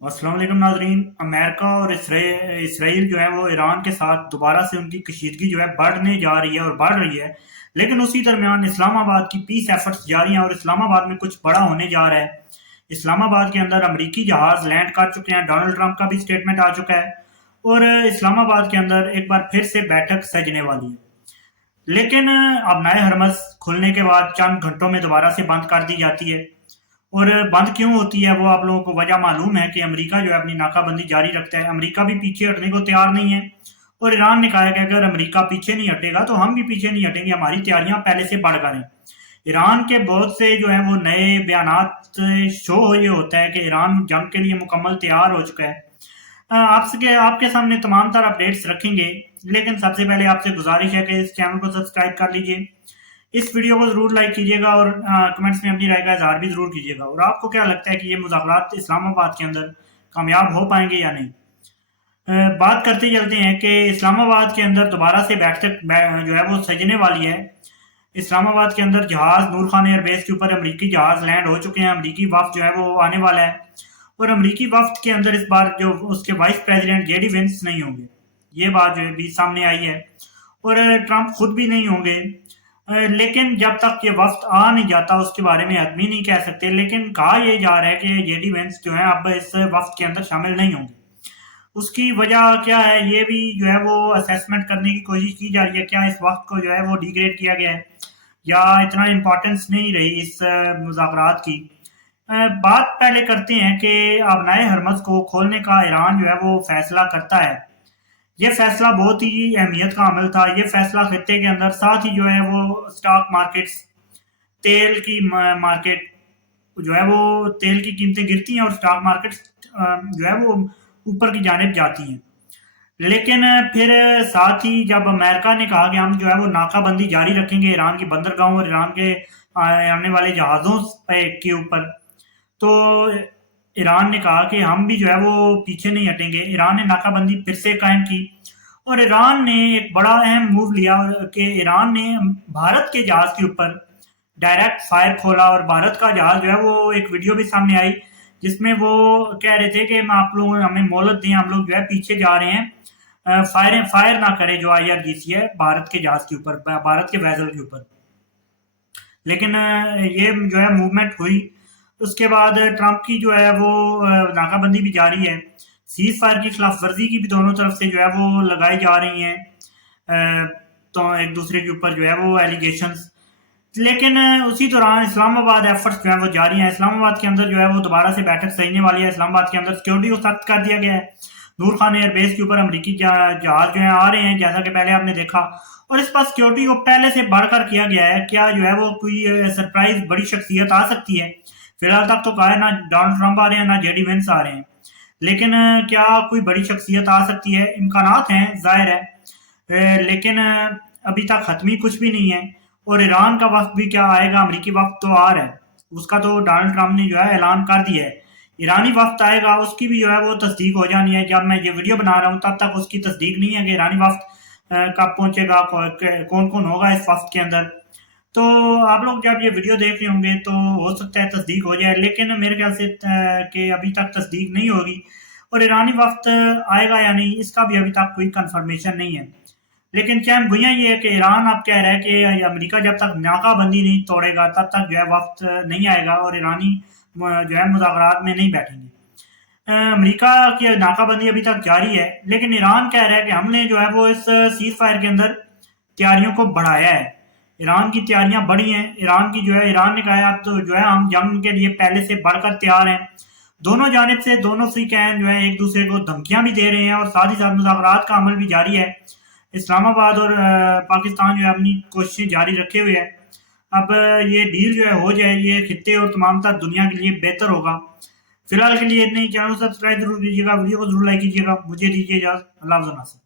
अस्सलाम वालेकुम नाजरीन। अमेरिका और इसराइल जो है वो ईरान के साथ दोबारा से उनकी कशीदगी जो है बढ़ने जा रही है और बढ़ रही है। लेकिन उसी दरमियान इस्लामाबाद की पीस एफर्ट्स जारी हैं और इस्लामाबाद में कुछ बड़ा होने जा रहा है। इस्लामाबाद के अंदर अमरीकी जहाज लैंड कर चुके हैं, डोनाल्ड ट्रंप का भी स्टेटमेंट आ चुका है और इस्लामाबाद के अंदर एक बार फिर से बैठक सजने वाली है। लेकिन अब नए हरमस खुलने के बाद चंद घंटों में दोबारा से बंद कर दी जाती है। और बंद क्यों होती है वो आप लोगों को वजह मालूम है कि अमेरिका जो है अपनी नाकाबंदी जारी रखता है। अमेरिका भी पीछे हटने को तैयार नहीं है और ईरान ने कहा है कि अगर अमेरिका पीछे नहीं हटेगा तो हम भी पीछे नहीं हटेंगे, हमारी तैयारियां पहले से बढ़कर हैं। ईरान के बहुत से जो है वो नए बयानात शो हो ये होता है कि ईरान जंग के लिए मुकम्मल तैयार हो चुका है। आपसे आपके सामने तमाम तर अपडेट्स रखेंगे, लेकिन सबसे पहले आपसे गुजारिश है कि इस चैनल को सब्सक्राइब कर लीजिए, इस वीडियो को ज़रूर लाइक कीजिएगा और कमेंट्स में अपनी राय का इजहार भी ज़रूर कीजिएगा। और आपको क्या लगता है कि ये मुज़ाकरात इस्लामाबाद के अंदर कामयाब हो पाएंगे या नहीं। बात करते चलते हैं कि इस्लामाबाद के अंदर दोबारा से जो है वो सजने वाली है। इस्लामाबाद के अंदर जहाज नूर खान एयरबेस के ऊपर अमरीकी जहाज लैंड हो चुके हैं। अमरीकी वफ्द जो है वो आने वाला है और अमरीकी वफ्द के अंदर इस बार जो उसके वाइस प्रेसिडेंट जेडी वेंस नहीं होंगे, ये बात जो है भी सामने आई है। और ट्रंप खुद भी नहीं होंगे। लेकिन जब तक ये वफ्द आ नहीं जाता उसके बारे में आदमी नहीं कह सकते। लेकिन कहा यह जा रहा है कि जेडी वेंस जो है अब इस वफ्द के अंदर शामिल नहीं होंगे। उसकी वजह क्या है ये भी जो है वो असेसमेंट करने की कोशिश की जा रही है। क्या इस वक्त को जो है वो डिग्रेड किया गया है या इतना इम्पोर्टेंस नहीं रही इस मुज़ाकरात की। बात पहले करते हैं कि अब नए हरमज को खोलने का ईरान जो है वो फैसला करता है। ये फैसला बहुत ही अहमियत का अमल था। ये फैसला खत्ते के अंदर साथ ही जो है वो स्टॉक मार्केट्स, तेल की मार्केट जो है वो तेल की कीमतें गिरती हैं और स्टॉक मार्केट्स जो है वो ऊपर की जानिब जाती हैं। लेकिन फिर साथ ही जब अमेरिका ने कहा कि हम जो है वो नाकाबंदी जारी रखेंगे ईरान की बंदरगाहों और ईरान के आने वाले जहाज़ों के ऊपर, तो ईरान ने कहा कि हम भी जो है वो पीछे नहीं हटेंगे। ईरान ने नाकाबंदी फिर से कायम की और ईरान ने एक बड़ा अहम मूव लिया कि ईरान ने भारत के जहाज के ऊपर डायरेक्ट फायर खोला। और भारत का जहाज जो है वो एक वीडियो भी सामने आई जिसमें वो कह रहे थे कि आप लोग हमें मोहलत दें, हम लोग जो है पीछे जा रहे हैं, फायर फायर ना करें जो IRGC है भारत के जहाज के ऊपर, भारत के वेसल के ऊपर। लेकिन ये जो है मूवमेंट हुई। उसके बाद ट्रंप की जो है वो नाकाबंदी भी जारी है। सीज फायर की खिलाफ वर्जी की भी दोनों तरफ से जो है वो लगाई जा रही हैं, तो एक दूसरे के ऊपर जो है वो एलिगेशंस। लेकिन उसी दौरान इस्लामाबाद एफर्ट्स जो है वो जारी हैं। इस्लामाबाद के अंदर जो है वो दोबारा से बैठक सजने वाली है। इस्लामाबाद के अंदर सिक्योरिटी को सख्त कर दिया गया है। नूर खान एयरबेस के ऊपर अमरीकी जहाज जो है आ रहे हैं, जैसा कि पहले आपने देखा। और इस पर सिक्योरिटी को पहले से बढ़कर किया गया है। क्या जो है वो कोई सरप्राइज बड़ी शख्सियत आ सकती है। फिलहाल तक तो कहा है ना डोनाल्ड ट्रंप आ रहे हैं ना जेडी वेंस आ रहे हैं। लेकिन क्या कोई बड़ी शख्सियत आ सकती है, इम्कानात हैं जाहिर है। लेकिन अभी तक खत्मी कुछ भी नहीं है। और ईरान का वक्त भी क्या आएगा, अमरीकी वक्त तो आ रहा है, उसका तो डोनाल्ड ट्रंप ने जो है ऐलान कर दिया है। ईरानी वक्त आएगा उसकी भी जो है वो तस्दीक हो जानी है। जब मैं ये वीडियो बना रहा हूँ तब तक उसकी तस्दीक नहीं है कि ईरानी वक्त कब पहुंचेगा, कौन कौन होगा इस वक्त के अंदर। तो आप लोग जब ये वीडियो देख रहे होंगे तो हो सकता है तस्दीक हो जाए, लेकिन मेरे ख्याल से कि अभी तक तस्दीक नहीं होगी। और ईरानी वक्त आएगा या नहीं इसका भी अभी तक कोई कंफर्मेशन नहीं है। लेकिन चैन भुइयां ये है कि ईरान अब कह रहा है कि अमेरिका जब तक नाकाबंदी नहीं तोड़ेगा तब तक जो है वक्त नहीं आएगा और ईरानी जो है मुज़ाकरात में नहीं बैठेंगे। अमेरिका की नाकाबंदी अभी तक जारी है, लेकिन ईरान कह रहा है कि हमने जो है वो इस सीज फायर के अंदर तैयारियों को बढ़ाया है। ईरान की तैयारियां बढ़ी हैं। ईरान की जो है ईरान ने कहा है अब तो जो है हम जंग के लिए पहले से बढ़कर तैयार हैं। दोनों जानिब से दोनों फ्रीकैन जो है एक दूसरे को धमकियां भी दे रहे हैं और साथ ही साथ मुज़ाकरात का अमल भी जारी है। इस्लामाबाद और पाकिस्तान जो है अपनी कोशिशें जारी रखे हुए हैं। अब ये डील जो है हो जाए, ये खित्ते और तमाम तर दुनिया के लिए बेहतर होगा। फिलहाल के लिए इतना ही। चैनल को सब्सक्राइब जरूर कीजिएगा, वीडियो को जरूर लाइक कीजिएगा। मुझे दीजिए इजाज़त। अल्लाह हाफ़िज़।